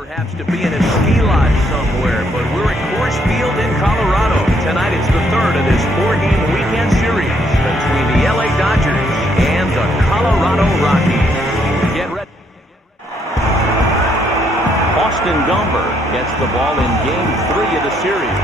Perhaps to be in a ski lodge somewhere, but we're at Coors Field in Colorado. Tonight it's the third of this four-game weekend series between the LA Dodgers and the Colorado Rockies. Get ready. Austin Gomber gets the ball in Game 3 of the series.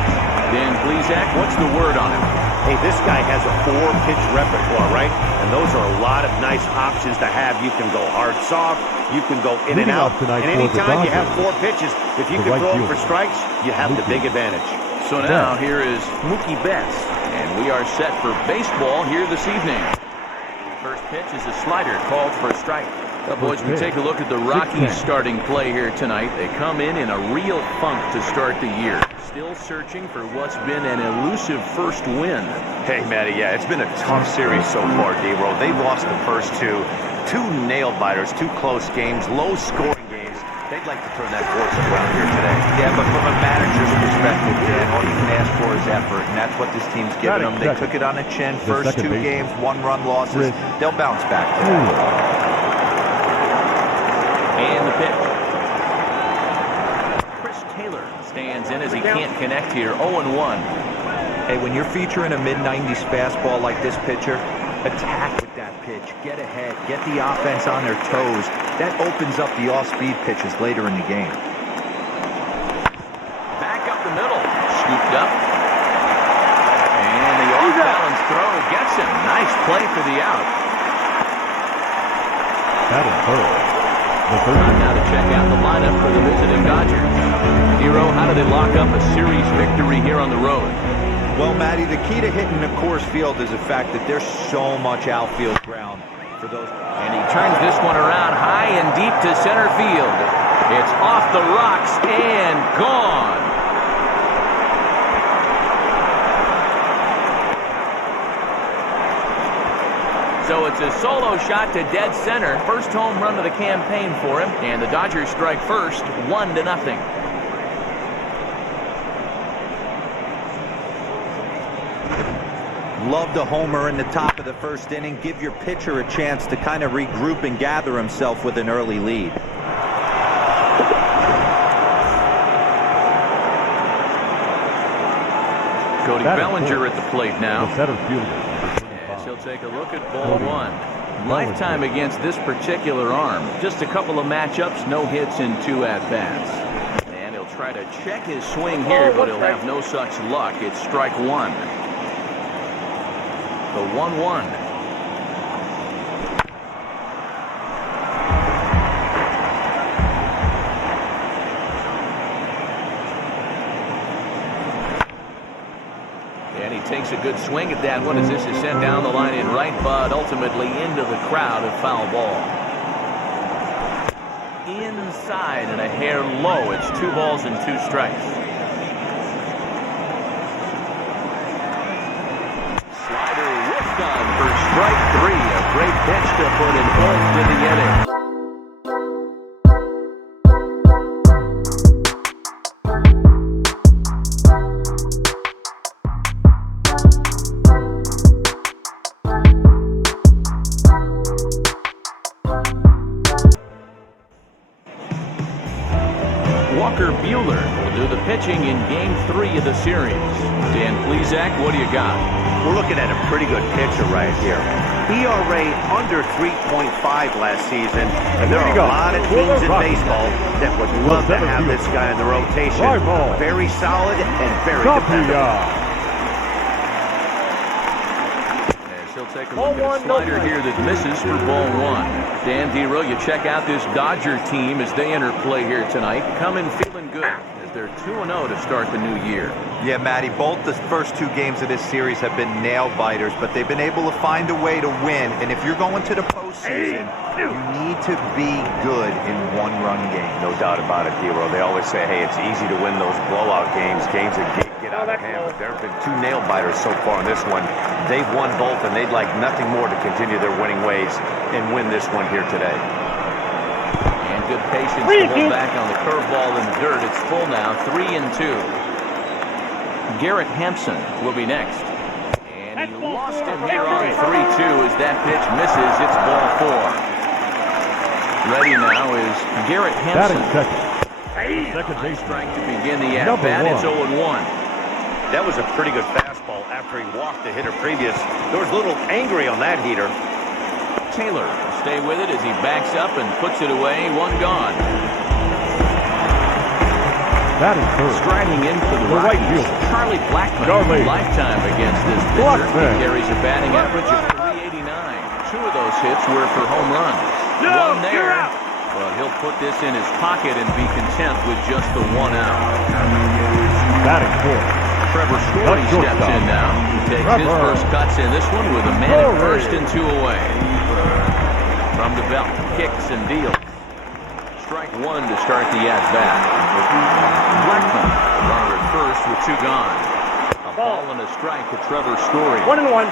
Dan Plesac, what's the word on him? Hey, this guy has a 4-pitch repertoire, right? And those are a lot of nice options to have. You can go hard, soft. You can go in and out. And anytime you have 4 pitches, if you can throw it for strikes, you have the big advantage. So now here is Mookie Betts, and we are set for baseball here this evening. First pitch is a slider called for a strike. Well, boys, we take a look at the Rockies starting play here tonight. They come in a real funk to start the year. Still searching for what's been an elusive first win. Hey, Matty, yeah, it's been a tough series so far, D-Roll. They've lost the first two nail-biters, 2 close games, low-scoring games. They'd like to turn that force around here today. Yeah, but from a manager's perspective, Dan, all you can ask for is effort, and that's what this team's given them. They took it on the chin. First 2 games, 1-run losses. They'll bounce back today. And the pitch. Chris Taylor stands in as he can't connect here. 0-1. Hey, when you're featuring a mid-90s fastball like this pitcher, attack with that pitch. Get ahead. Get the offense on their toes. That opens up the off-speed pitches later in the game. Back up the middle. Scooped up. And the off-balance throw gets him. Nice play for the out. That is hurt. Time now to check out the lineup for the visiting Dodgers. Hero, how do they lock up a series victory here on the road? Well, Matty, the key to hitting the Coors Field is the fact that there's so much outfield ground for those. And he turns this one around high and deep to center field. It's off the rocks and gone. So it's a solo shot to dead center. First home run of the campaign for him. And the Dodgers strike first, 1-0. Love the homer in the top of the first inning. Give your pitcher a chance to kind of regroup and gather himself with an early lead. Cody Bellinger at the plate now. The center fielder. He'll take a look at ball 1. Lifetime against this particular arm. Just a couple of matchups, no hits in 2 at-bats. And he'll try to check his swing here, but he'll have no such luck. It's strike 1. The 1-1. And he takes a good swing at that one as this is sent down the line in right, but ultimately into the crowd, a foul ball. Inside and a hair low. It's 2 balls and 2 strikes. Slider whipped on for strike 3. A great pitch to put an end to the inning. Walker Buehler will do the pitching in Game 3 of the series. Dan Plesac, what do you got? We're looking at a pretty good pitcher right here. ERA under 3.5 last season, and there are a lot of teams in baseball that would love to have this guy in the rotation. Very solid and very dependable. He'll take a look at a slider here that misses for ball 1. Dan Dero, you check out this Dodger team as they enter play here tonight. Coming feeling good as they're 2-0 to start the new year. Yeah, Matty, both the first 2 games of this series have been nail-biters, but they've been able to find a way to win. And if you're going to the postseason, you need to be good in one-run games. No doubt about it, Dero. They always say, hey, it's easy to win those blowout games, games that get out of hand. But there have been 2 nail-biters so far in this one. They've won both, and they'd like nothing more to continue their winning ways and win this one here today. And good patience to hold back on the curveball in the dirt. It's full now, 3-2. Garrett Hampson will be next. And he lost him here on 3-2 as that pitch misses. It's ball 4. Ready now is Garrett Hampson. Second High base. strike to begin the Number at-bat. It's one. 0-1. That was a pretty good fastball after he walked the hitter previous. There was a little angry on that heater. Taylor will stay with it as he backs up and puts it away. One gone. Batting third. Striding in for the right Rockies, fielder. Charlie Blackmon. Charlie. Lifetime against this pitcher. Blackmon. He carries a batting average of 389. Two of those hits were for home runs. One there. But he'll put this in his pocket and be content with just the one out. Batting fourth. Trevor Story steps in now. He takes his first cuts in this one with a man at first and two away. From the belt, kicks and deals. Strike one to start the at-bat. Blackmon, runner at first with two gone. A ball and a strike to Trevor Story. 1-1.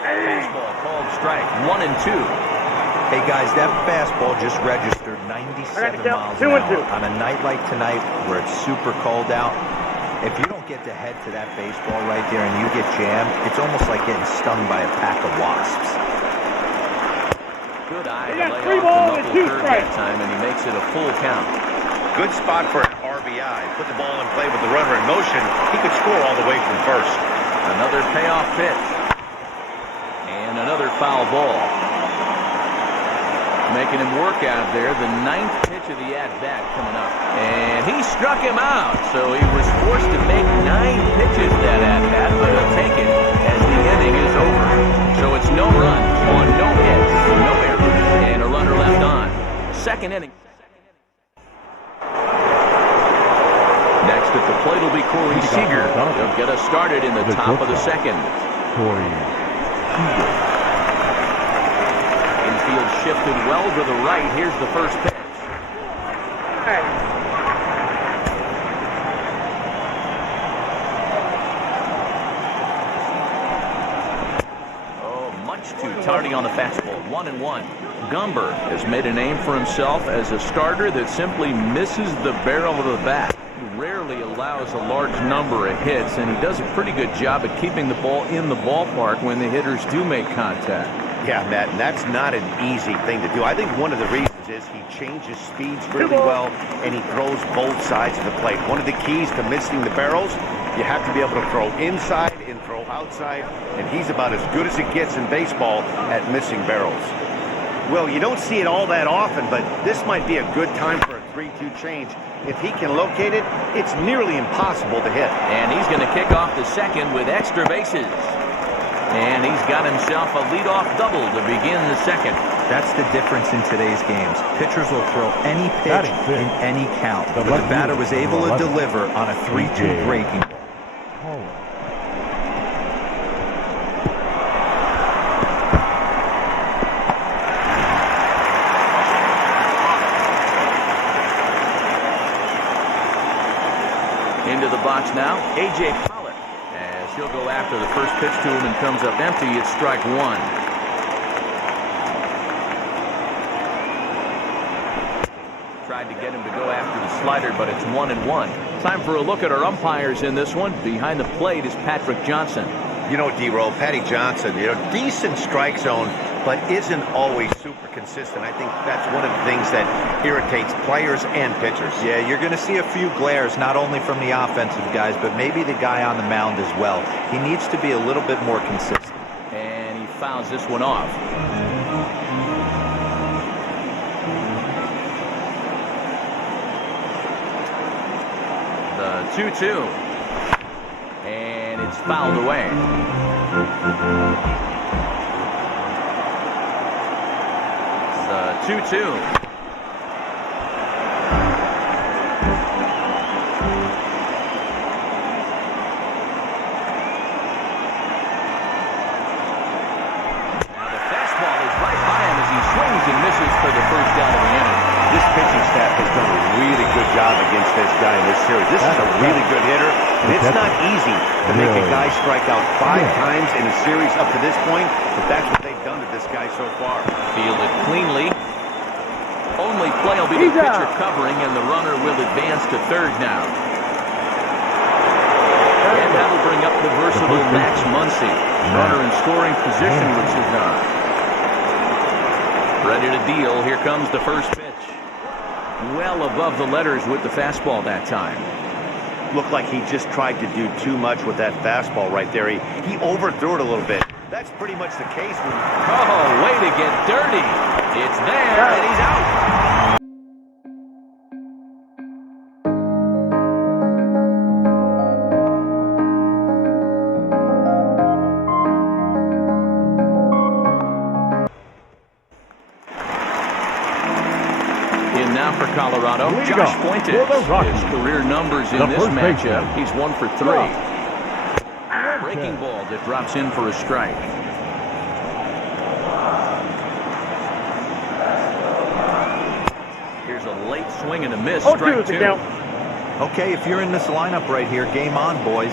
Fastball called strike, 1-2. Hey guys, that fastball just registered 97 miles an 2-2. hour. On a night like tonight where it's super cold out, if you don't get to head to that baseball right there and you get jammed, it's almost like getting stung by a pack of wasps. Good eye We to got lay 3 off balls the and knuckle 2 curve strikes. that time, and he makes it a full count. Good spot for an RBI. Put the ball in play with the runner in motion. He could score all the way from first. Another payoff pitch. And another foul ball. Making him work out there. The 9th pitch of the at-bat coming up. And he struck him out. So he was forced to make 9 pitches that at-bat, but he'll take it as the inning is over. So it's no runs on no hits, no errors, and a runner left on. Second inning. Next at the plate will be Corey Seager. He'll get us started in the top of the second. Corey. Infield shifted well to the right. Here's the first pitch. Oh, much too tardy on the fastball. 1-1. Gumber has made a name for himself as a starter that simply misses the barrel of the bat. He rarely allows a large number of hits, and he does a pretty good job at keeping the ball in the ballpark when the hitters do make contact. Yeah, Matt, and that's not an easy thing to do. I think one of the reasons is he changes speeds really well, and he throws both sides of the plate. One of the keys to missing the barrels, you have to be able to throw inside and throw outside, and he's about as good as it gets in baseball at missing barrels. Well, you don't see it all that often, but this might be a good time for a 3-2 change. If he can locate it, it's nearly impossible to hit. And he's going to kick off the second with extra bases. And he's got himself a leadoff double to begin the second. That's the difference in today's games. Pitchers will throw any pitch in any count. But the batter was able to deliver on a 3-2 breaking ball. Into the box now, A.J. Pollock, as he'll go after the first pitch to him and comes up empty. It's strike one. Tried to get him to go after the slider, but it's 1-1. Time for a look at our umpires in this one. Behind the plate is Patrick Johnson. You know, D-Roll, Patty Johnson, decent strike zone, but isn't always super consistent. I think that's one of the things that irritates players and pitchers. Yeah, you're going to see a few glares, not only from the offensive guys, but maybe the guy on the mound as well. He needs to be a little bit more consistent. And he fouls this one off. The 2-2. And it's fouled away. The 2-2. And misses for the first out of the inning. This pitching staff has done a really good job against this guy in this series. This is a really good hitter, and it's not easy to make a guy strike out 5 times in a series up to this point, but that's what they've done to this guy so far. Fielded cleanly. Only play will be the pitcher covering, and the runner will advance to third now. And that'll bring up the versatile Max Muncy. Runner in scoring position with Cesar. Ready to deal. Here comes the first pitch. Well above the letters with the fastball that time. Looked like he just tried to do too much with that fastball right there. He overthrew it a little bit. That's pretty much the case. Oh, way to get dirty. It's there, and he's out. In now for Colorado, Josh Fuentes. His career numbers in this matchup, he's 1 for 3. Breaking ball that drops in for a strike. Here's a late swing and a miss. Strike 2. Okay, if you're in this lineup right here, game on, boys.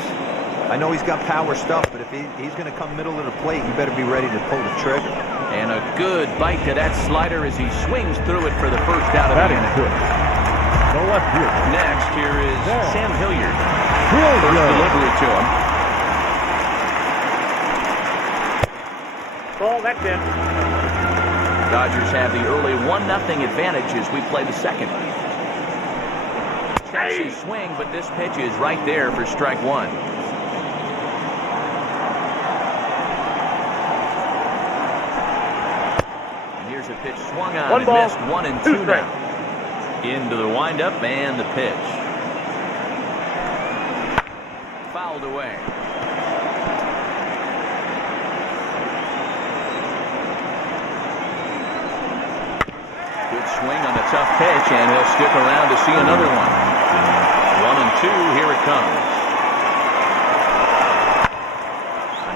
I know he's got power stuff, but if he's going to come middle of the plate, you better be ready to pull the trigger. And a good bite to that slider as he swings through it for the first out of the inning. Next, here is Sam Hilliard. First delivery to him. Ball, that's in. Dodgers have the early 1-0 advantage as we play the second. Checks his swing, but this pitch is right there for strike 1. And here's a pitch swung on and missed. 1 and 2 now. Into the windup and the pitch. Fouled away. Swing on a tough pitch, and he'll stick around to see another one. 1 and 2, here it comes.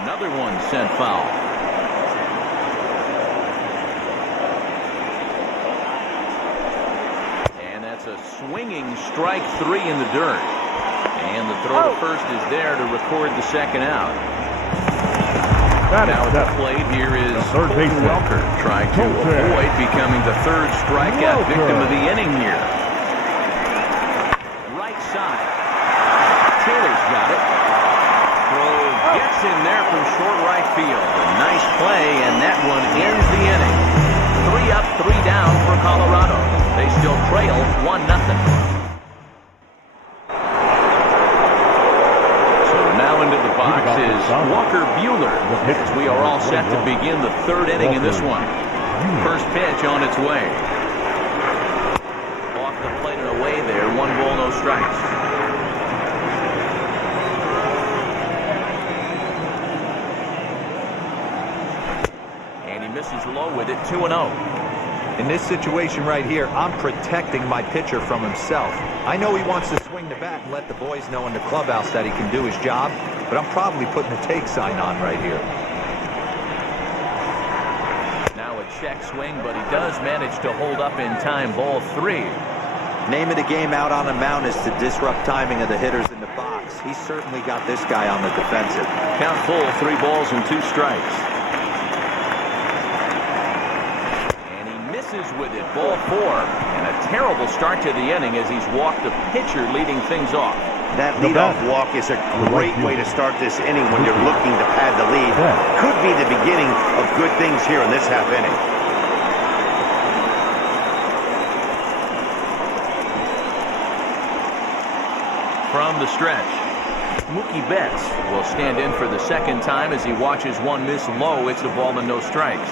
Another one sent foul. And that's a swinging strike 3 in the dirt. And the throw to first is there to record the second out. Now at the plate, here is Welker trying to avoid becoming the third strikeout victim of the inning here. Right side. Taylor's got it. Throw gets in there from short right field. A nice play, and that one ends the inning. 3 up, 3 down for Colorado. They still trail 1-0. Box is Walker Buehler as we are all set to begin the third inning in this one. First pitch on its way. Off the plate and away there. 1 ball, no strikes. And he misses low with it. 2-0. In this situation right here, I'm protecting my pitcher from himself. I know he wants to swing the bat and let the boys know in the clubhouse that he can do his job, but I'm probably putting a take sign on right here. Now a check swing, but he does manage to hold up in time. Ball 3. Name of the game out on the mound is to disrupt timing of the hitters in the box. He's certainly got this guy on the defensive. Count full, 3 balls and 2 strikes. With it, ball 4, and a terrible start to the inning as he's walked the pitcher leading things off. That leadoff walk is a great way to start this inning when you're looking to pad the lead. Could be the beginning of good things here in this half inning. From the stretch, Mookie Betts will stand in for the second time as he watches one miss low. It's a ball and no strikes.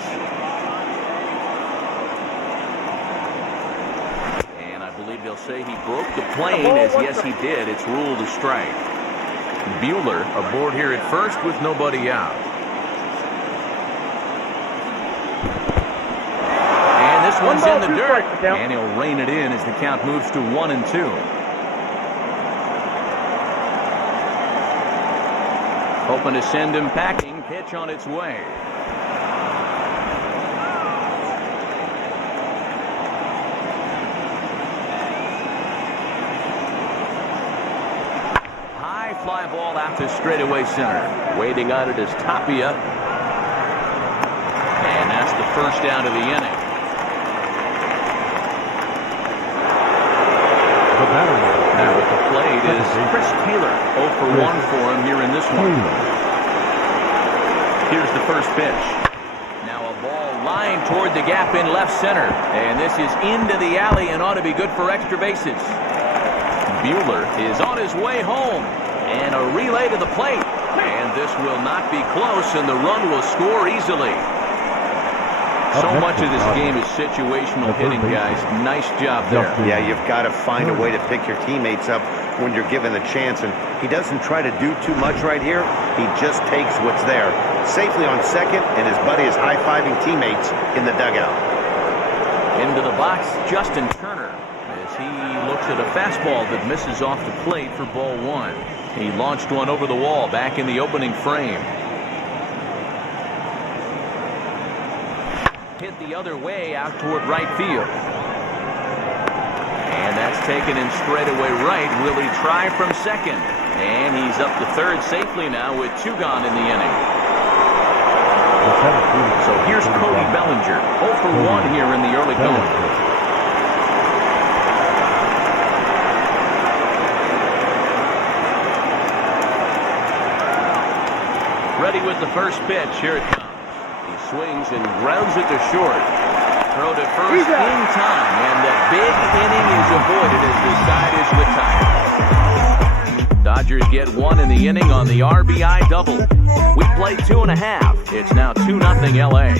They'll say he broke the plane, as yes he did. It's ruled a strike. Buehler aboard here at first with nobody out. And this one's in the dirt. And he'll rein it in as the count moves to 1 and 2. Hoping to send him packing. Pitch on its way. Fly ball out to straightaway center. Waiting on it is Tapia. And that's the first out of the inning. Now at the plate is Chris Taylor. 0 for 1 for him here in this one. Here's the first pitch. Now a ball Line toward the gap in left center. And this is into the alley and ought to be good for extra bases. Buehler is on his way home. And a relay to the plate. And this will not be close, and the run will score easily. So much of this game is situational hitting, guys. Nice job there. Yeah, you've got to find a way to pick your teammates up when you're given the chance, and he doesn't try to do too much right here. He just takes what's there. Safely on second, and his buddy is high-fiving teammates in the dugout. Into the box, Justin Turner, as he looks at a fastball that misses off the plate for ball one. He launched one over the wall back in the opening frame. Hit the other way out toward right field. And that's taken in straightaway right. Will he try from second? And he's up to third safely now with two gone in the inning. So here's Cody Bellinger. 0 for 1 here in the early going. Ready with the first pitch. Here it comes. He swings and grounds it to short. Throw to first in time, and the big inning is avoided as the side is retired. Dodgers get one in the inning on the RBI double. We play 2.5. It's now 2-0 LA.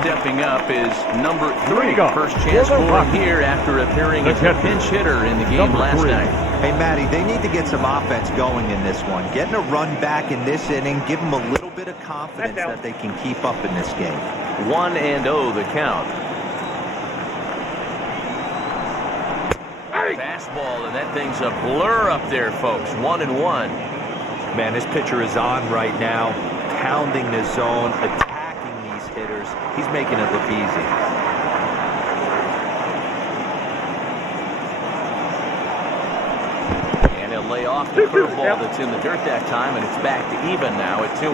Stepping up is number 3. First chance for him here after appearing as a pinch hitter in the game last night. Hey, Matty, they need to get some offense going in this one. Getting a run back in this inning, give them a little bit of confidence that they can keep up in this game. 1-0 the count. Fastball, and that thing's a blur up there, folks. 1-1. Man, this pitcher is on right now, pounding the zone, attacking these hitters. He's making it look easy. Lay off the curveball that's in the dirt that time, and it's back to even now at 2-2.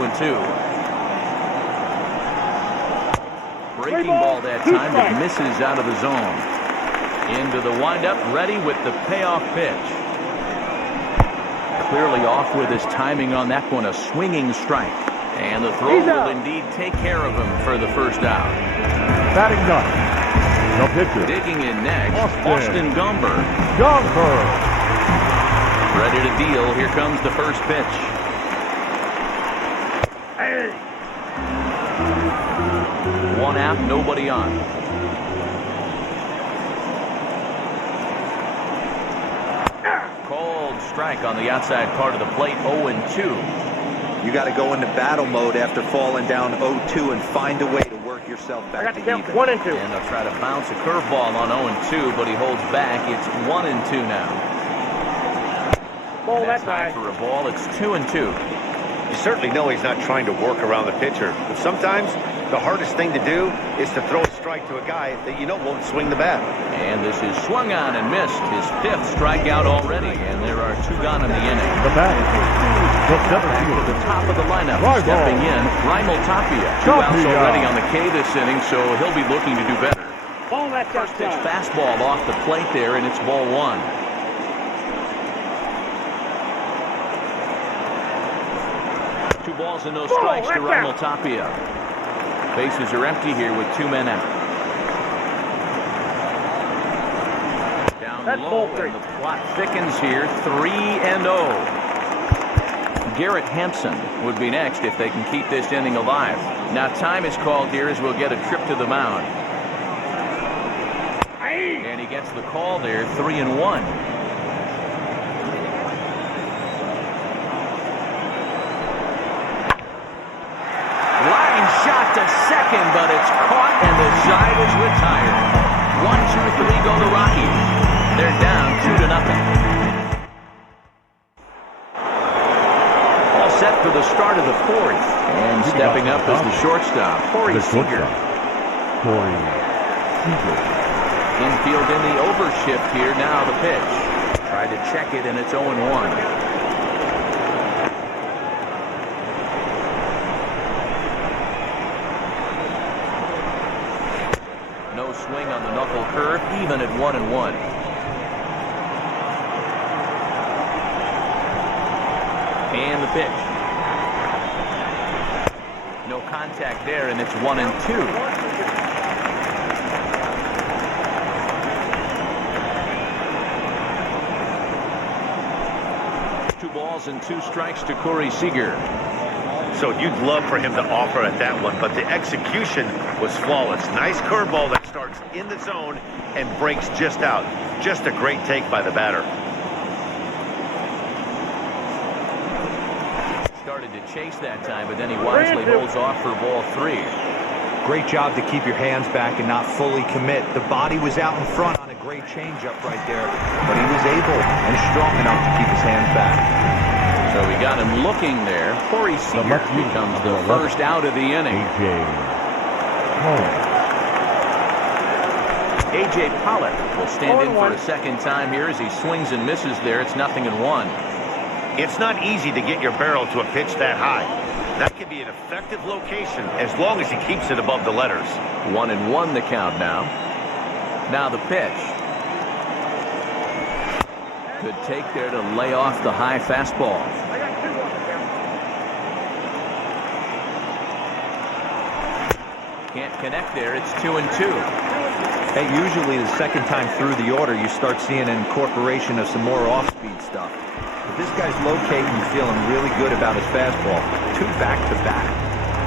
Breaking ball that time that misses out of the zone. Into the windup, ready with the payoff pitch. Clearly off with his timing on that one, a swinging strike. And the throw will indeed take care of him for the first out. Batting done. No pitcher. Digging in next, Austin Gomber. Ready to deal. Here comes the first pitch. One out, nobody on. Called strike on the outside part of the plate, 0-2. You got to go into battle mode after falling down 0-2 and find a way to work yourself back to even. 1-2. And they'll try to bounce a curveball on 0-2, but he holds back. It's 1-2 now. Ball That's that high for a ball. It's 2-2. You certainly know he's not trying to work around the pitcher, but sometimes the hardest thing to do is to throw a strike to a guy that you know won't swing the bat. And this is swung on and missed. His 5th strikeout already, and there are 2 gone in the inning. The bat. Back to the top of the lineup, stepping in, Raimel Tapia. 2 outs already on the K this inning, so he'll be looking to do better. Ball that First pitch fastball off the plate there, and it's ball 1. 2 balls and no strikes to Raimel Tapia. Bases are empty here with 2 men out. Down low, and the plot thickens here. 3-0. Garrett Hampson would be next if they can keep this inning alive. Now time is called here as we'll get a trip to the mound. And he gets the call there. 3-1. Shot to second, but it's caught and the side is retired. 1-2-3 go the Rockies. They're down 2-0. All set for the start of the 4th. And stepping up is the shortstop, Corey Seager. Infield in the overshift here. Now the pitch. Tried to check it, and it's 0-1. Swing on the knuckle curve, even at 1-1. And the pitch. contact there, and it's 1-2. 2 balls and 2 strikes to Corey Seager. So you'd love for him to offer at that one, but the execution was flawless. Nice curveball that starts in the zone and breaks just out. Just a great take by the batter. Started to chase that time, but then he wisely holds off for ball 3. Great job to keep your hands back and not fully commit. The body was out in front on a great changeup right there, but he was able and strong enough to keep his hands back. So we got him looking there. Corey Seager becomes the first out of the inning. A.J. Pollock will stand in for a second time here as he swings and misses there. It's 0-1. It's not easy to get your barrel to a pitch that high. That could be an effective location as long as he keeps it above the letters. 1-1 the count now. Now the pitch. Good take there to lay off the high fastball. Can't connect there. It's 2-2. Hey, usually the second time through the order, you start seeing an incorporation of some more off-speed stuff. But this guy's locating and feeling really good about his fastball. 2 back-to-back.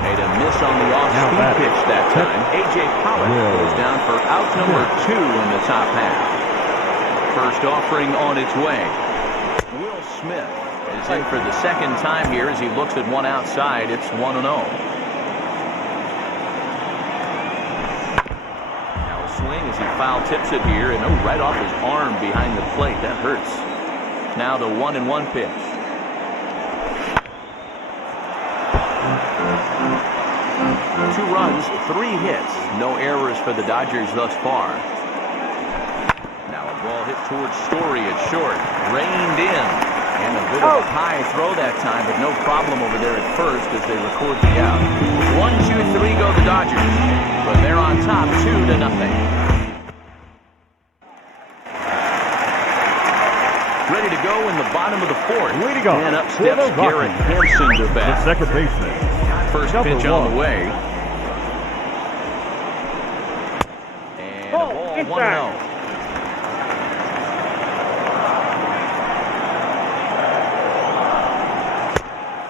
Made a miss on the off-speed pitch that time. A.J. Pollock goes down for out number 2 in the top half. First offering on its way. Will Smith is in for the second time here as he looks at one outside. It's 1-0. Now a swing as he foul tips it here, and right off his arm behind the plate. That hurts. Now the 1-1 pitch. Two runs, 3 hits. No errors for the Dodgers thus far. Ball hit towards Story at short. Reined in. And a bit of a high throw that time, but no problem over there at first as they record the out. 1, 2, 3 go the Dodgers. But they're on top 2-0. Ready to go in the bottom of the 4th. Way to go. And up steps Garrett Hampson to bat. The second baseman. First pitch on the way. And a ball 1-0.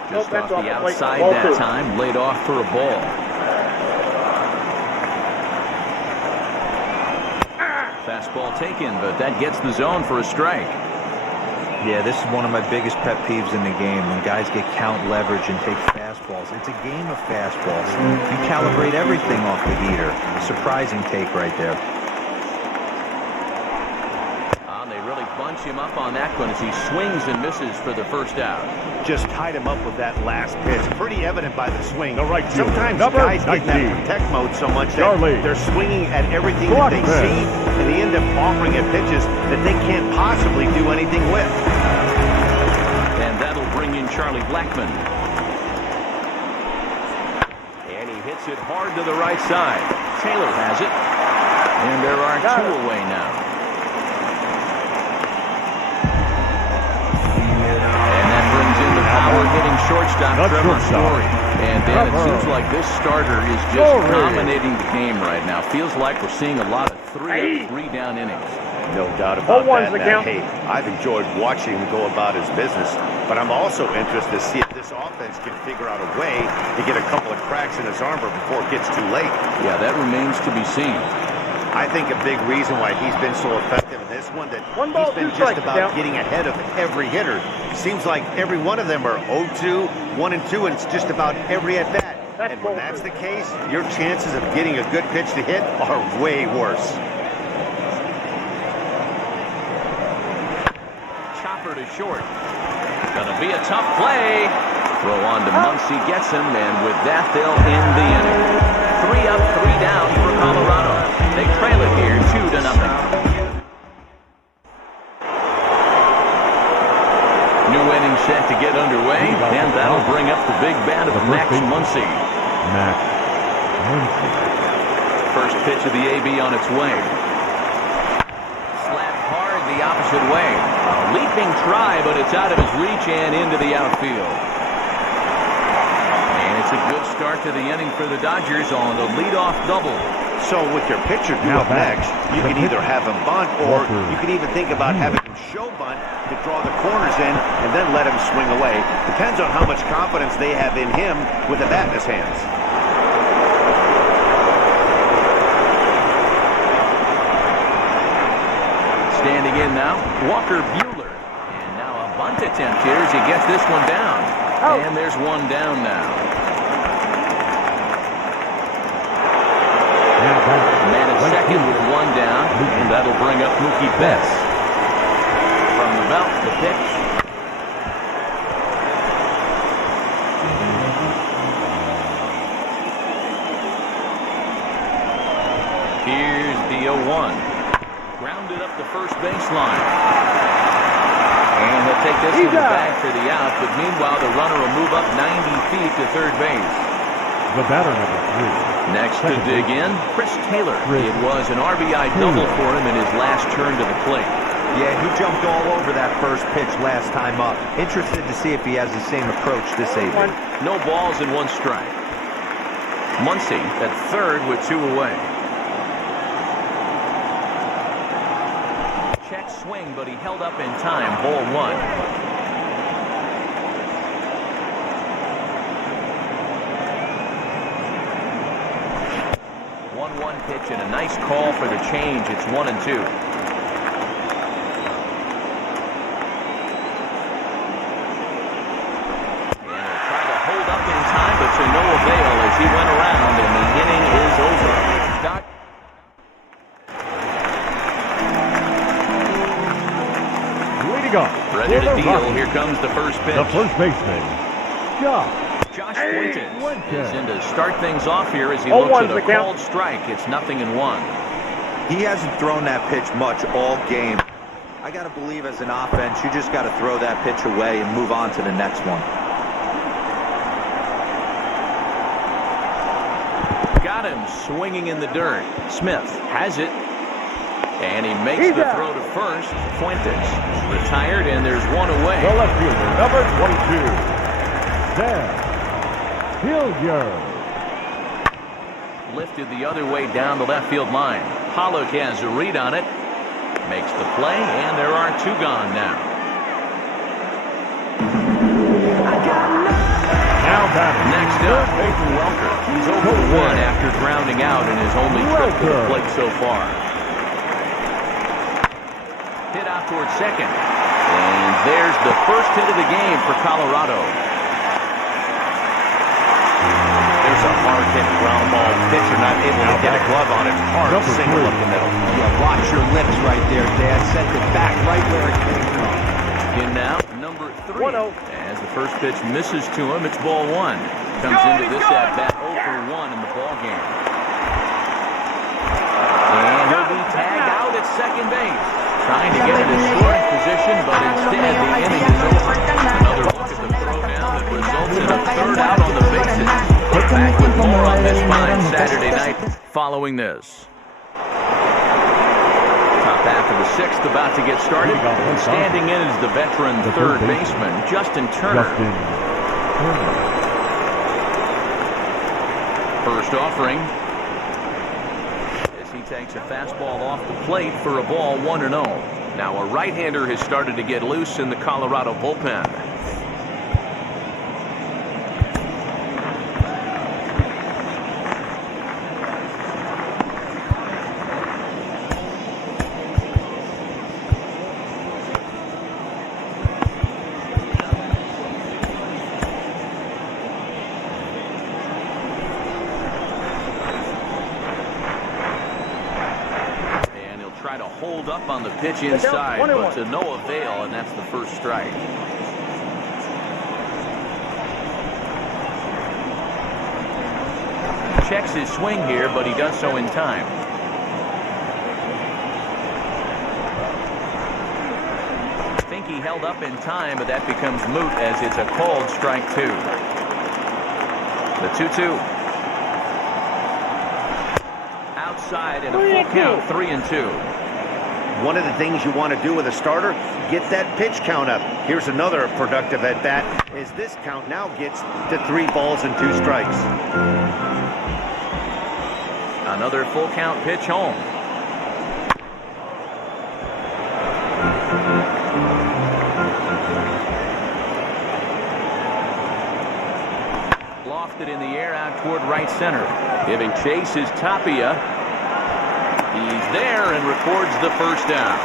Just off the outside that time, laid off for a ball. Fastball taken, but that gets the zone for a strike. Yeah, this is one of my biggest pet peeves in the game, when guys get count leverage and take fastballs. It's a game of fastballs. You calibrate everything off the heater. Surprising take right there. They really bunch him up on that one as he swings and misses for the first out. Just tied him up with that last pitch. Pretty evident by the swing. Sometimes guys get in that protect mode so much that they're swinging at everything that they see, and they end up offering at pitches that they can't possibly do anything with. And that'll bring in Charlie Blackmon. And he hits it hard to the right side. Taylor has it. And there are 2 away now. Power-hitting shortstop Trevor Story. And Dan, it seems like this starter is just dominating the game right now. Feels like we're seeing a lot of 3 down innings. No doubt about that. Hey, I've enjoyed watching him go about his business, but I'm also interested to see if this offense can figure out a way to get a couple of cracks in his armor before it gets too late. Yeah, that remains to be seen. I think a big reason why he's been so effective in this one, that he's been just about getting ahead of every hitter. Seems like every one of them are 0-2, 1-2, and it's just about every at-bat. And when that's the case, your chances of getting a good pitch to hit are way worse. Chopper to short. Gonna be a tough play. Throw on to Muncy, gets him, and with that, they'll end the inning. 3 up, 3 down for Colorado. They trail it here 2-0. New inning set to get underway, and that'll bring up the big bat of Max Muncy. First pitch of the AB on its way. Slapped hard the opposite way. A leaping try, but it's out of his reach and into the outfield. That's a good start to the inning for the Dodgers on the leadoff double. So with your pitcher due up next, you can either have him bunt, or you can even think about having him show bunt to draw the corners in and then let him swing away. Depends on how much confidence they have in him with the bat in his hands. Standing in now, Walker Buehler. And now a bunt attempt here as he gets this one down. And there's one down now. Man at second with one down, and that'll bring up Mookie Betts. From the belt, the pitch. Here's the 0-1. Grounded up the first baseline. And he'll take this one back for the out, but meanwhile the runner will move up 90 feet to third base. The batter, number 3. Next to dig in, Chris Taylor. It was an RBI double for him in his last turn to the plate. Yeah, he jumped all over that first pitch last time up. Interested to see if he has the same approach this evening. No balls and one strike. Muncy at third with 2 away. Check swing, but he held up in time. Ball 1. 1-1 pitch and a nice call for the change. It's 1-2. And he'll try to hold up in time, but to no avail as he went around, and the inning is over. Doc. Leading off. Ready to deal. Here comes the first pitch. The first baseman, Josh Fuentes is in to start things off here as he looks at a called strike. It's 0-1. He hasn't thrown that pitch much all game. I got to believe as an offense, you just got to throw that pitch away and move on to the next one. Got him swinging in the dirt. Smith has it. And he makes the throw to first. Fuentes retired, and there's one away. the left fielder, number 22, Sam Hilliard. Lifted the other way down the left field line. Pollock has a read on it. Makes the play, and there are 2 gone now. Now batting. Next up, Nathan Welker. He's over 1 after grounding out in his only trip to the plate so far. Hit out towards second. And there's the first hit of the game for Colorado. There's a hard-hit ground ball. Pitcher not able to get a glove on it. Hard single up the middle. Yeah, watch your lips right there, Dad. Sent it back right where it came from. In now, number 3. As the first pitch misses to him, it's ball 1. Comes into this at-bat 0 for 1 in the ball game. And he'll be tagged out at second base. Trying to get into scoring position, but instead the inning is over. Another look at the throwdown that results in a third out on the bases. Back with more on this fine Saturday night following this. Top half of the 6th about to get started. And standing in is the veteran third baseman, Justin Turner. First offering. He takes a fastball off the plate for a ball 1-0. Now a right-hander has started to get loose in the Colorado bullpen. Hold up on the pitch inside, but to no avail, and that's the first strike. Checks his swing here, but he does so in time. I think he held up in time, but that becomes moot as it's a called strike 2. The 2-2. Outside and a full count, 3-2. One of the things you want to do with a starter, get that pitch count up. Here's another productive at-bat, as this count now gets to 3 balls and 2 strikes. Another full count pitch home. Lofted in the air out toward right center. Giving chase is Tapia. He's there and records the first down.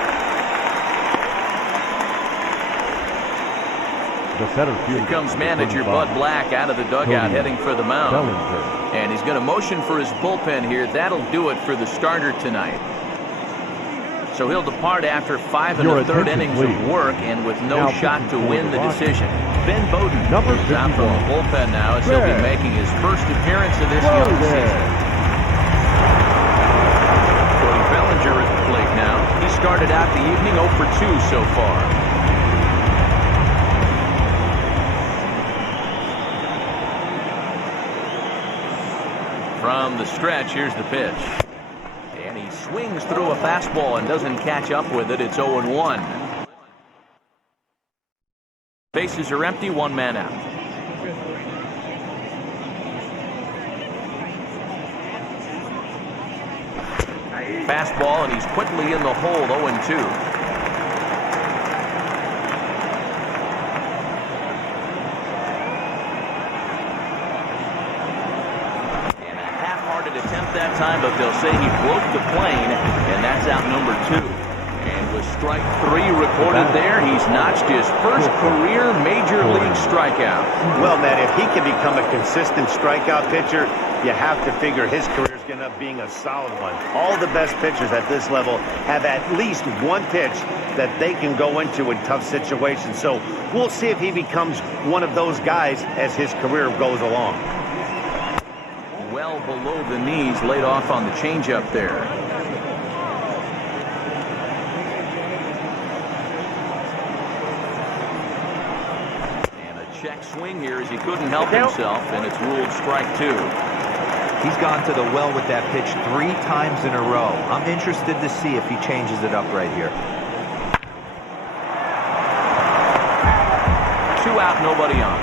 The center field. Here comes manager Bud Black out of the dugout heading for the mound. And he's going to motion for his bullpen here. That'll do it for the starter tonight. So he'll depart after 5 1/3 innings of work and with no shot to win the decision. Ben Bowden is out from the bullpen now as he'll be making his first appearance of this young season. Cody Bellinger at the plate now. He started out the evening 0 for 2 so far. From the stretch, here's the pitch. And he swings through a fastball and doesn't catch up with it. It's 0-1. Bases are empty, 1 man out. Fastball, and he's quickly in the hole, 0-2. Attempt that time, but they'll say he broke the plane, and that's out number 2. And with strike 3 recorded there, he's notched his first career major league strikeout. Well, Matt, if he can become a consistent strikeout pitcher, you have to figure his career is going to end up being a solid one. All the best pitchers at this level have at least one pitch that they can go into in tough situations. So we'll see if he becomes one of those guys as his career goes along. Well below the knees, laid off on the changeup there. And a check swing here as he couldn't help himself, and it's ruled strike 2. He's gone to the well with that pitch 3 times in a row. I'm interested to see if he changes it up right here. 2 out, nobody on.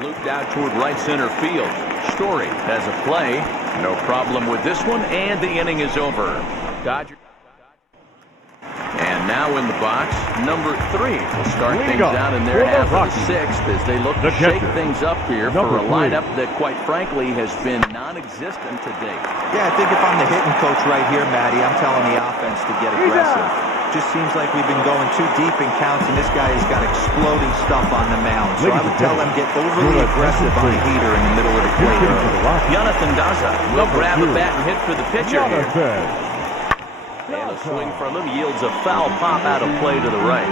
Looped out toward right center field. Story has a play. No problem with this one, and the inning is over. Dodgers. And now in the box, number 3 will start things out in their half of the 6th as they look to shake things up here for a lineup that, quite frankly, has been non-existent to date. Yeah, I think if I'm the hitting coach right here, Matty, I'm telling the offense to get aggressive. Just seems like we've been going too deep in counts, and this guy has got exploding stuff on the mound. So I would tell him get overly aggressive on the heater in the middle of the plate. Jonathan Daza will grab a bat and hit for the pitcher here. And a swing from him yields a foul pop out of play to the right.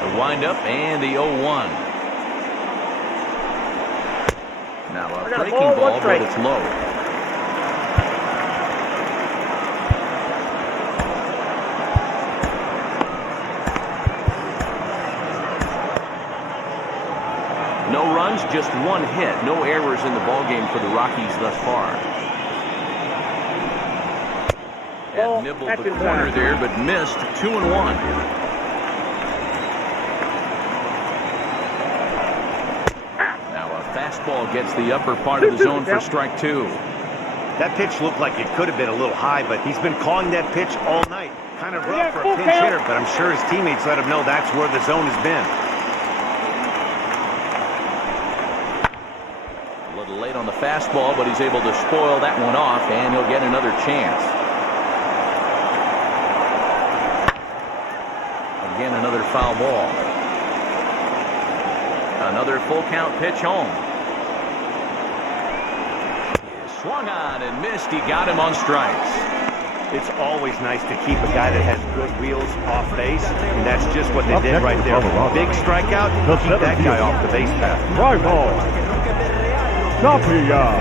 The windup and the 0-1. Now a breaking ball, but it's low. No runs, just 1 hit. No errors in the ballgame for the Rockies thus far. And nibbled the corner there, but missed. 2-1. Now a fastball gets the upper part of the zone for strike 2. That pitch looked like it could have been a little high, but he's been calling that pitch all night. Kind of rough for a pinch hitter, but I'm sure his teammates let him know that's where the zone has been. Late on the fastball, but he's able to spoil that one off, and he'll get another chance. Again, another foul ball. Another full count pitch home. He swung on and missed. He got him on strikes. It's always nice to keep a guy that has good wheels off base, and that's just what they did right there. Big strikeout, keep that guy off the base path. Right ball. Tapia.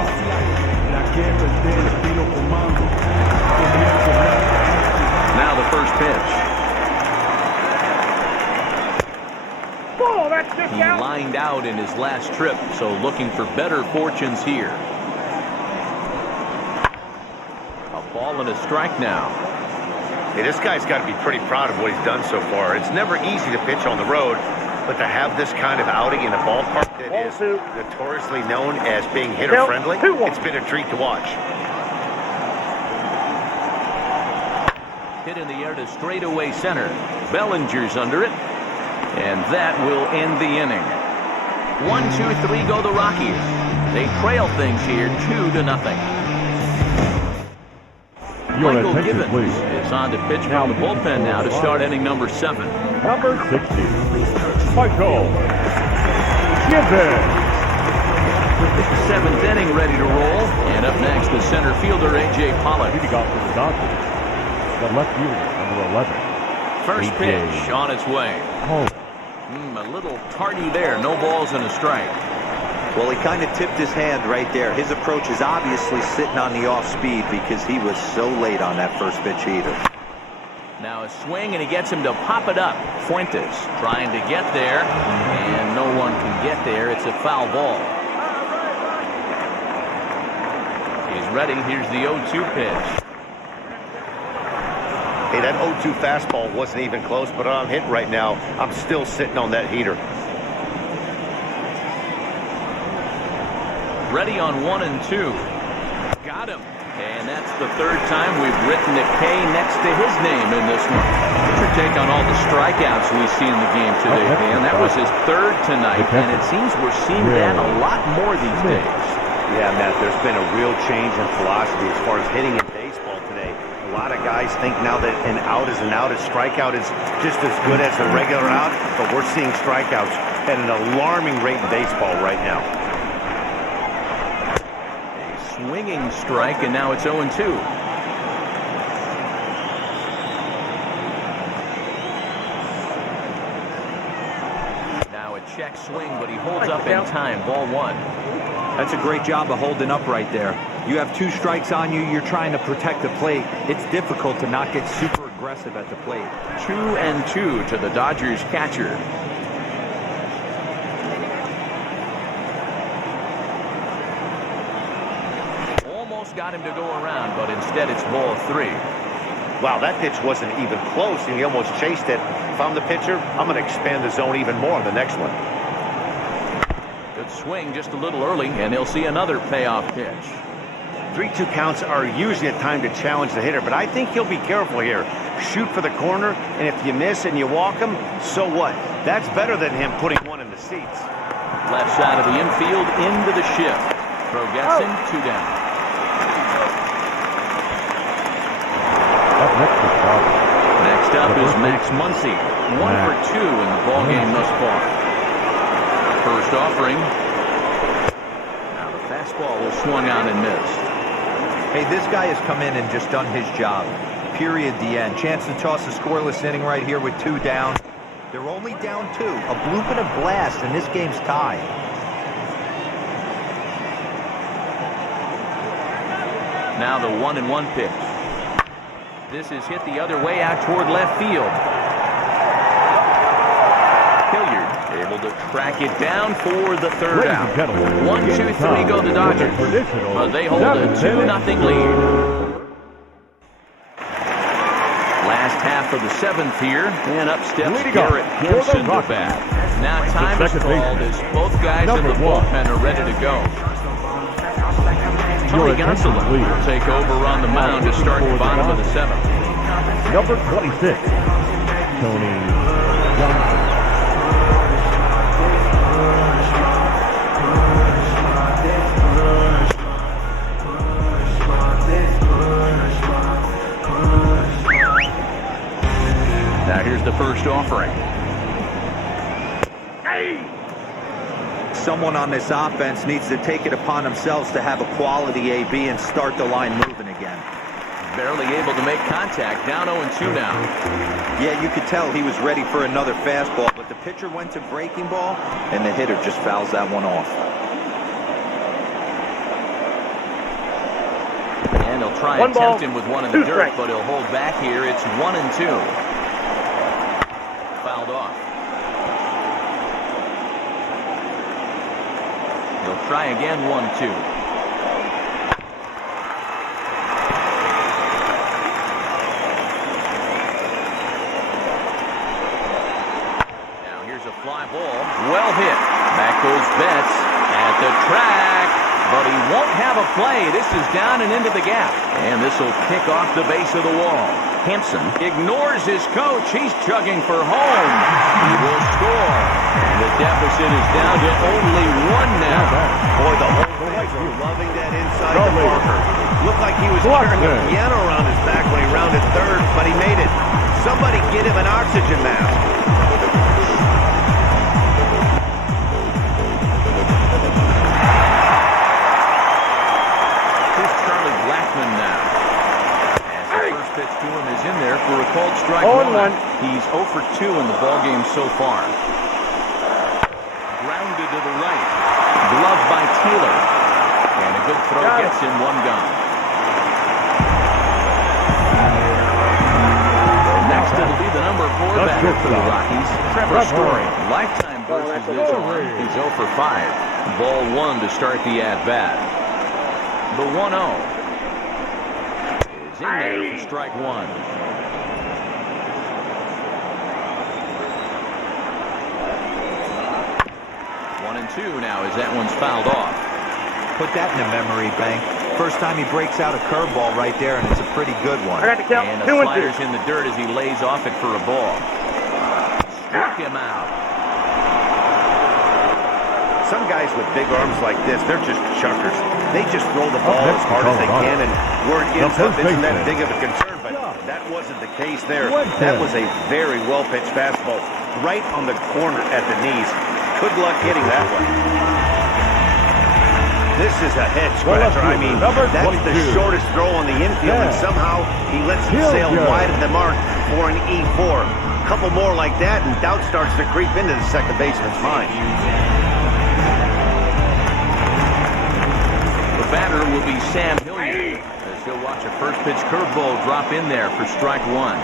Now the first pitch. Oh, that's He lined out in his last trip, so looking for better fortunes here. A ball and a strike now. Hey, this guy's got to be pretty proud of what he's done so far. It's never easy to pitch on the road, but to have this kind of outing in a ballpark that is notoriously known as being hitter-friendly, it's been a treat to watch. Hit in the air to straightaway center. Bellinger's under it, and that will end the inning. 1-2-3 go the Rockies. They trail things here 2-0. Michael Gibbons is on to pitch from the bullpen now to start inning number 7. Number 60, Michael Gibbons. Seventh inning ready to roll. And up next, the center fielder, A.J. Pollock. Leading off for the Dodgers, the left fielder, number 11. First pitch on its way. A little tardy there. No balls and a strike. Well, he kind of tipped his hand right there. His approach is obviously sitting on the off speed because he was so late on that first pitch either. Now a swing, and he gets him to pop it up. Fuentes trying to get there, and no one can get there. It's a foul ball. He's ready. Here's the 0-2 pitch. Hey, that 0-2 fastball wasn't even close, but I'm hitting right now. I'm still sitting on that heater. Ready on 1-2. Got him. And that's the third time we've written a K next to his name in this one. What's your take on all the strikeouts we see in the game today, Dan? That was his third tonight, and it seems we're seeing that a lot more these days. Yeah, Matt, there's been a real change in philosophy as far as hitting in baseball today. A lot of guys think now that an out is an out, a strikeout is just as good as a regular out, but we're seeing strikeouts at an alarming rate in baseball right now. Swinging strike, and now it's 0-2. Now a check swing, but he holds up in time. Ball 1. That's a great job of holding up right there. You have 2 strikes on you. You're trying to protect the plate. It's difficult to not get super aggressive at the plate. 2-2 to the Dodgers catcher. Got him to go around, but instead it's ball 3. Wow, that pitch wasn't even close, and he almost chased it. If I'm the pitcher, I'm going to expand the zone even more on the next one. Good swing just a little early, and he'll see another payoff pitch. 3-2 counts are usually a time to challenge the hitter, but I think he'll be careful here. Shoot for the corner, and if you miss and you walk him, so what? That's better than him putting one in the seats. Left side of the infield into the shift. Throw gets him, 2 down. Next up is Max Muncy. 1 for 2 in the ballgame thus far. First offering. Now the fastball was swung on and missed. Hey, this guy has come in and just done his job. Period. The end. Chance to toss a scoreless inning right here with 2 down. They're only down 2. A bloop and a blast, and this game's tied. Now the 1-1 pitch. This is hit the other way out toward left field. Hilliard able to track it down for the third out. 1-2-3 go the Dodgers. But they hold a 2-0 lead. Last half of the 7th here, and up steps Garrett Hampson to bat. Now time is called as both guys in the bullpen are ready to go. Tony Gonsolin will take over on the mound to start the bottom of the 7th. Number 26, Tony Gonsolin. Now here's the first offering. Someone on this offense needs to take it upon themselves to have a quality AB and start the line moving again. Barely able to make contact. Down 0-2 now. Yeah, you could tell he was ready for another fastball, but the pitcher went to breaking ball, and the hitter just fouls that one off. And he'll try and tempt him with one in the dirt, but he'll hold back here. It's 1-2. Fouled off. He'll try again, 1-2. Now here's a fly ball. Well hit. Back goes Betts at the track. But he won't have a play. This is down and into the gap. And this will kick off the base of the wall. Hampson ignores his coach. He's chugging for home. He will score. And the deficit is down to only one now. Boy, the whole fans were loving that inside to Parker. Looked like he was carrying a piano around his back when he rounded third, but he made it. Somebody get him an oxygen mask. Pitch to him is in there for a called strike one. He's 0 for 2 in the ballgame so far. Grounded to the right. Gloved by Taylor. And a good throw gets him one gone. Next it'll be the number 4 batter for the Rockies, Trevor Story. Lifetime versus this one. He's 0 for 5. Ball 1 to start the at-bat. The 1-0. In there for strike one. 1-2 now as that one's fouled off. Put that in a memory bank. First time he breaks out a curveball right there, and it's a pretty good one. I got to count. And the slider's in the dirt as he lays off it for a ball. Struck him out. Some guys with big arms like this, they're just chuckers. They just throw the ball as hard as they can, and where it ends up isn't that big of a concern, but that wasn't the case there. That was a very well-pitched fastball right on the corner at the knees. Good luck hitting that one. This is a head scratcher. I mean, that's the shortest throw on the infield, and somehow he lets it sail wide of the mark for an E4. A couple more like that, and doubt starts to creep into the second baseman's mind. The batter will be Sam Hilliard as he'll watch a first pitch curveball drop in there for strike one.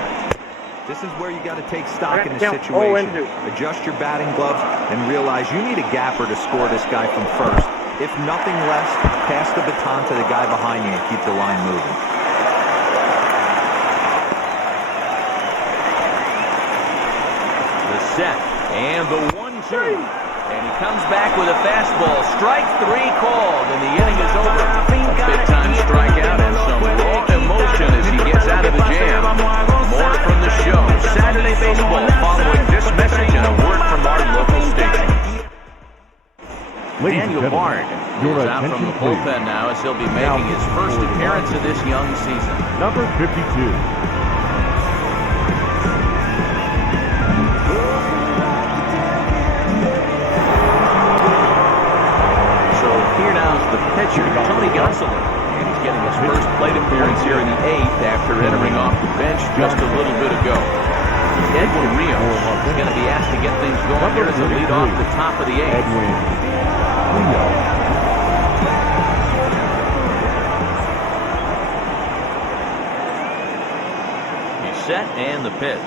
This is where you got to take stock in the situation. Adjust your batting gloves and realize you need a gapper to score this guy from first. If nothing less, pass the baton to the guy behind you and keep the line moving. The set and the 1-2. And he comes back with a fastball. Strike 3 called, and the inning is over. A big-time strikeout and some raw emotion as he gets out of the jam. More from the show. Saturday Baseball following this message and a word from our local station. Daniel Bard is out from the bullpen now as he'll be making his first appearance of this young season. Number 52. The pitcher, Tony Gonsolin, and he's getting his first plate appearance here in the 8th after entering off the bench just a little bit ago. Edwin Rios is going to be asked to get things going here as a lead off the top of the 8th. Edwin Rios. He's set and the pitch.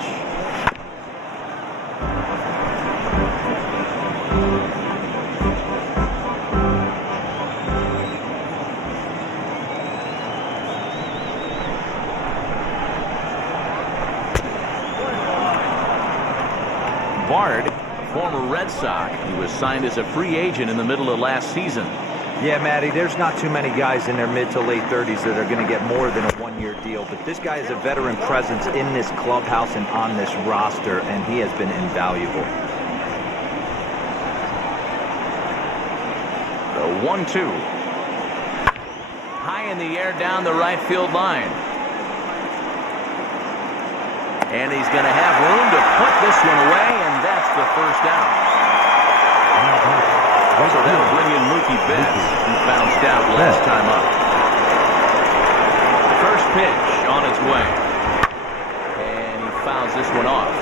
Bard, a former Red Sox, he was signed as a free agent in the middle of last season. Yeah, Matty, there's not too many guys in their mid to late 30s that are going to get more than a one-year deal. But this guy is a veteran presence in this clubhouse and on this roster, and he has been invaluable. The 1-2. High in the air down the right field line. And he's going to have room to put this one away, and that's the first out. So that'll bring in Mookie Betts, who bounced out last time up. First pitch on its way. And he fouls this one off.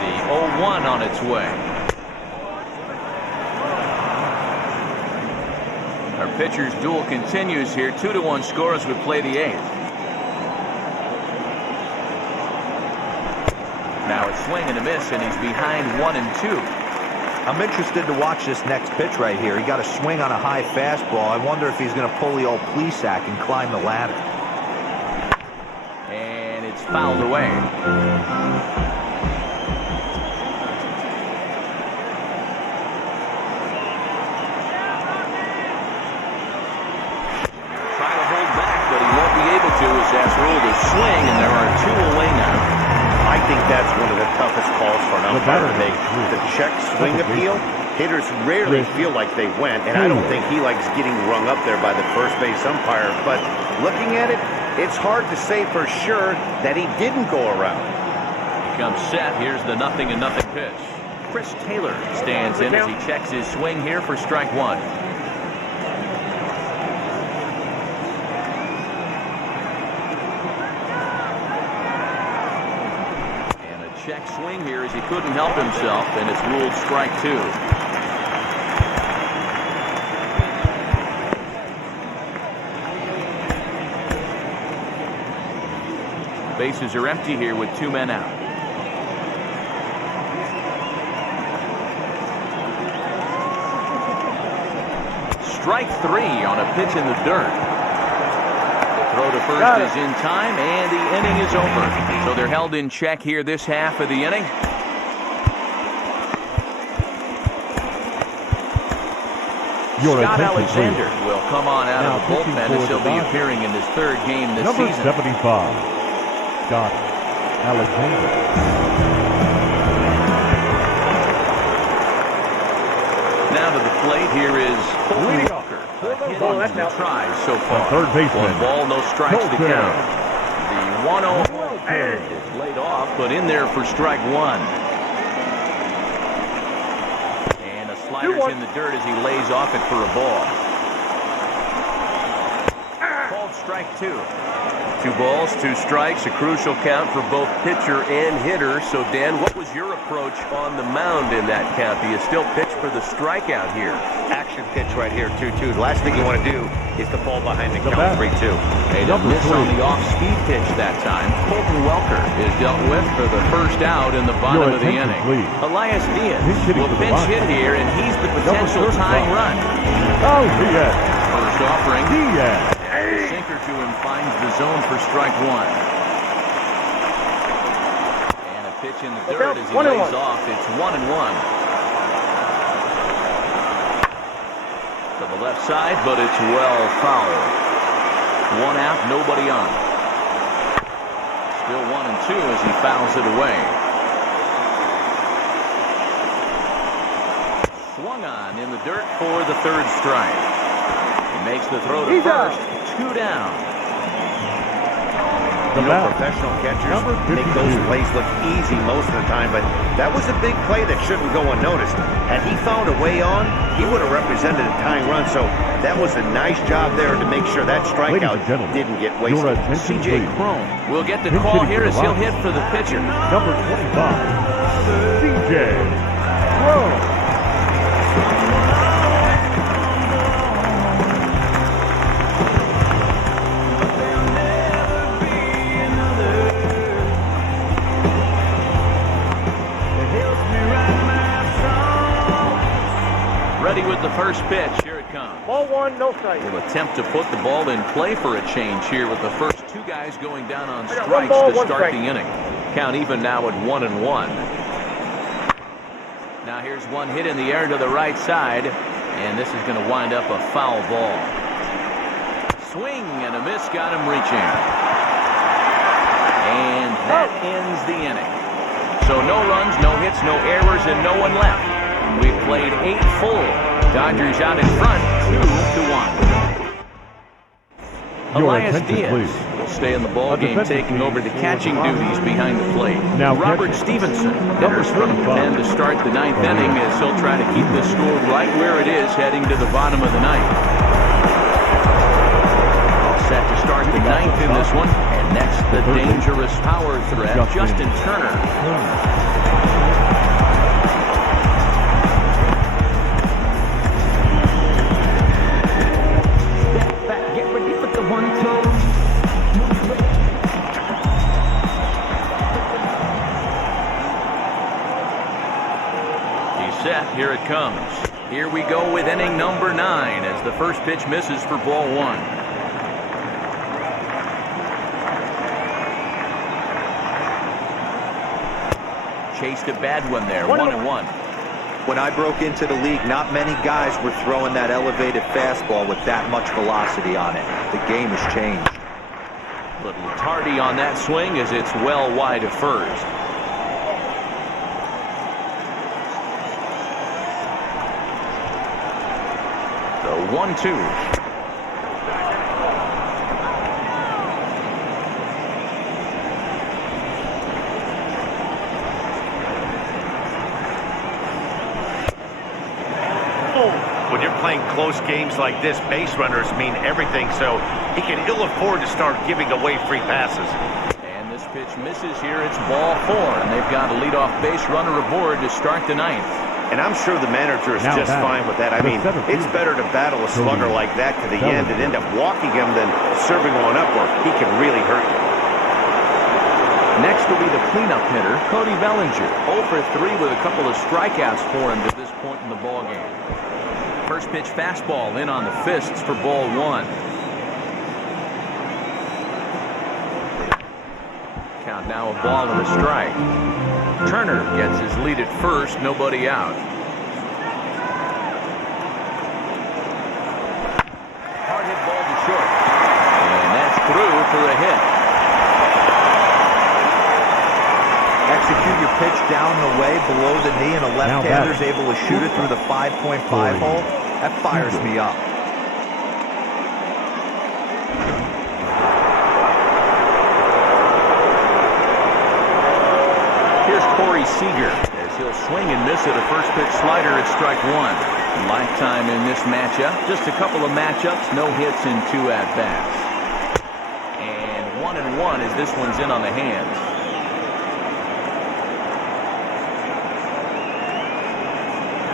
The 0-1 on its way. Our pitcher's duel continues here. 2-1 score as we play the 8th. Now a swing and a miss, and he's behind 1-2. I'm interested to watch this next pitch right here. He got a swing on a high fastball. I wonder if he's going to pull the old Plesac and climb the ladder. And it's fouled away. Trying to hold back, but he won't be able to as that's ruled a swing, and there are 2 away now. I think that's one of the toughest calls for an umpire to make. The check swing appeal, hitters rarely feel like they went, and I don't think he likes getting rung up there by the first base umpire. But looking at it, it's hard to say for sure that he didn't go around. He comes set. Here's the 0-0 pitch. Chris Taylor stands in as he checks his swing here for strike 1. Check swing here as he couldn't help himself, and it's ruled strike 2. Bases are empty here with 2 men out. Strike 3 on a pitch in the dirt. Throw to first is in time, and the inning is over. So they're held in check here this half of the inning. Scott Alexander will come on out of the bullpen as he'll be appearing in his 3rd game this season. Number 75, Scott Alexander. Now to the plate, here is Colton Walker. Hit on the tries so far. Third baseman. 1 ball, no strikes to count. The 1-0 is laid off, but in there for strike 1. And a slider's in the dirt as he lays off it for a ball. Called strike 2. 2 balls, 2 strikes, a crucial count for both pitcher and hitter. So, Dan, what was your approach on the mound in that count? Do you still pitch for the strikeout here? Action pitch right here, 2-2. The last thing you want to do is to fall behind the count 3-2. A miss on the off-speed pitch that time. Colton Welker is dealt with for the first out in the bottom of the inning. Elias Diaz will pinch hit here, and he's the potential tying run. Oh, Diaz. First offering. Diaz. The sinker to him finds the zone for strike 1. And a pitch in the dirt as he lays off. It's 1-1. To the left side, but it's well fouled. 1 out, nobody on. Still 1-2 as he fouls it away. Swung on in the dirt for the 3rd strike. He makes the throw to first. 2 down. Professional catchers make those plays look easy most of the time, but that was a big play that shouldn't go unnoticed. Had he found a way on, he would have represented a tying run, so that was a nice job there to make sure that strikeout didn't get wasted. C.J. Cron will get the call here as he'll hit for the pitcher. Number 25, C.J. Cron. With the first pitch, here it comes. Ball 1, no strike. Will attempt to put the ball in play for a change here with the first 2 guys going down on strikes to start the inning. Count even now at 1-1. Now here's one hit in the air to the right side, and this is going to wind up a foul ball. Swing and a miss got him reaching. And that ends the inning. So no runs, no hits, no errors, and no one left. We've played 8 full. Dodgers out in front, 2-1. Elias Diaz will stay in the ball game, taking over the catching duties behind the plate. Now Robert Stevenson enters from the pen to start the 9th inning as he'll try to keep this score right where it is heading to the bottom of the 9th. All set to start the 9th in this one, and next the dangerous power threat, Justin Turner. set. Here it comes. Here we go with inning number 9 as the first pitch misses for ball 1. Chased a bad one there. 1-1. When I broke into the league, not many guys were throwing that elevated fastball with that much velocity on it. The game has changed. Little tardy on that swing as it's well wide of first. The 1-2. When you're playing close games like this, base runners mean everything, so he can ill afford to start giving away free passes. And this pitch misses here. It's ball 4, and they've got a leadoff base runner aboard to start the 9th. And I'm sure the manager is just fine with that. I mean, it's better to battle a slugger like that to the end and end up walking him than serving one up where he can really hurt you. Next will be the cleanup hitter, Cody Bellinger. 0 for 3 with a couple of strikeouts for him to this point in the ballgame. First pitch fastball in on the fists for ball 1. Count now a ball and a strike. Turner gets his lead at first, nobody out. Hard hit ball to short. And that's through for a hit. Execute your pitch down the way below the knee, and a left-hander's able to shoot it through the 5.5 hole. That fires me up. Here's Corey Seager as he'll swing and miss at a first pitch slider at strike 1. Lifetime in this matchup. Just a couple of matchups, no hits in 2 at-bats. And 1-1 as this one's in on the hands.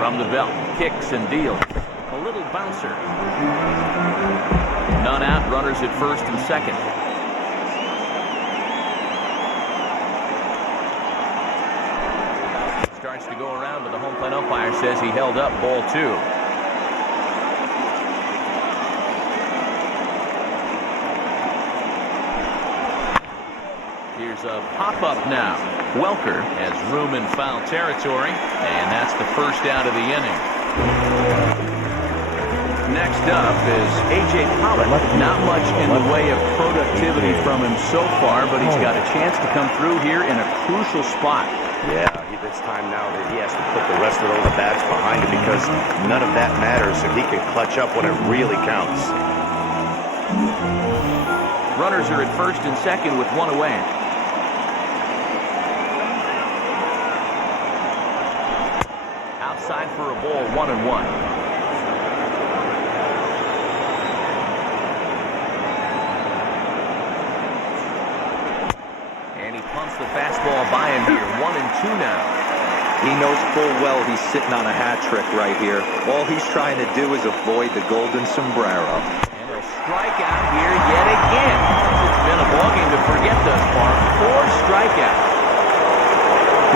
From the belt, kicks and deals. A little bouncer. None out, runners at first and second. Starts to go around, but the home plate umpire says he held up ball 2. Here's a pop-up now. Welker has room in foul territory, and that's the first out of the inning. Next up is A.J. Pollock. Not much in the way of productivity from him so far, but he's got a chance to come through here in a crucial spot. Yeah, it's time now that he has to put the rest of those bats behind him because none of that matters if he can clutch up when it really counts. Runners are at first and second with 1 away. Outside for a ball, 1-1. And he pumps the fastball by him here. 1-2 now. He knows full well he's sitting on a hat trick right here. All he's trying to do is avoid the golden sombrero. And he'll strike out here yet again. It's been a ballgame to forget thus far. 4 strikeouts.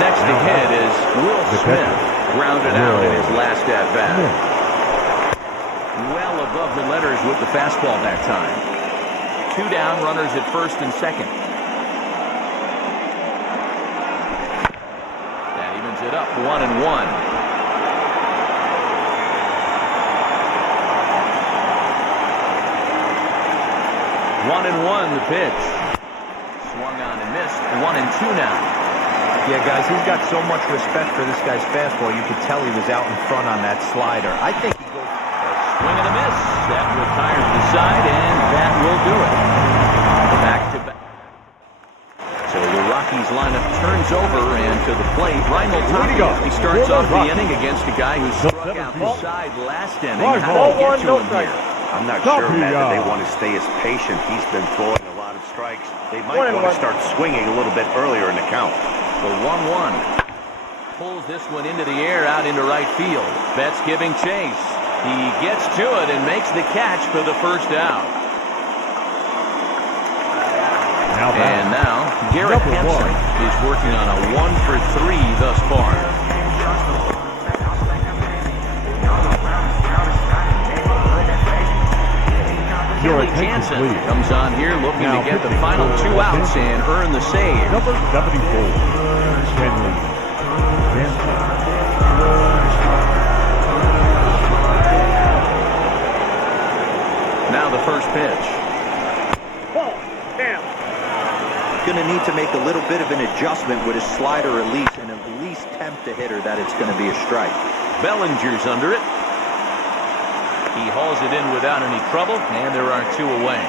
Next to hit is Will Smith. Grounded out in his last at-bat. Well above the letters with the fastball that time. 2 down, runners at first and second. That evens it up, 1-1. 1-1 the pitch. Swung on and missed. 1-2 now. Yeah, guys, he's got so much respect for this guy's fastball. You could tell he was out in front on that slider. I think he goes swing and a miss. That retires the side, and that will do it. Back to back. So the Rockies lineup turns over, and to the plate, Reinhold Tapia. He starts off the inning against a guy who struck out the side last inning. How did he get to him here? I'm not sure, Matt, that they want to stay as patient. He's been throwing a lot of strikes. They might want to start swinging a little bit earlier in the count. The 1-1 pulls this one into the air out into right field. Betts giving chase. He gets to it and makes the catch for the first out. And now Garrett Hampson is working on a 1 for 3 thus far. your Kenley attention, Jansen please. comes on here looking Now to get the pitching final for 2 outs and earn the save. Number 74, Kenley Jansen. Now the first pitch. Ball. Down. Going to need to make a little bit of an adjustment with his slider release and at least tempt the hitter that it's going to be a strike. Bellinger's under it. He hauls it in without any trouble, and there are 2 away.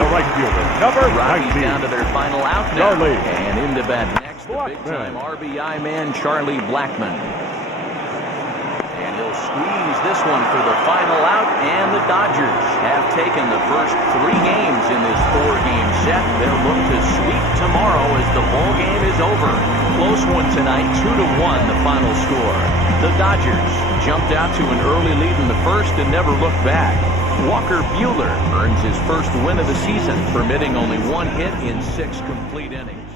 The right fielder, number Rockies 19. down to their final out now. Charlie. And into bat next, the big-time RBI man, Charlie Blackmon. And he'll squeeze this one for the final out, and the Dodgers have taken the first 3 games in this 4-game set. They'll look to sweep tomorrow as the ball game is over. Close one tonight, 2-1 the final score. The Dodgers jumped out to an early lead in the first and never looked back. Walker Buehler earns his first win of the season, permitting only 1 hit in 6 complete innings.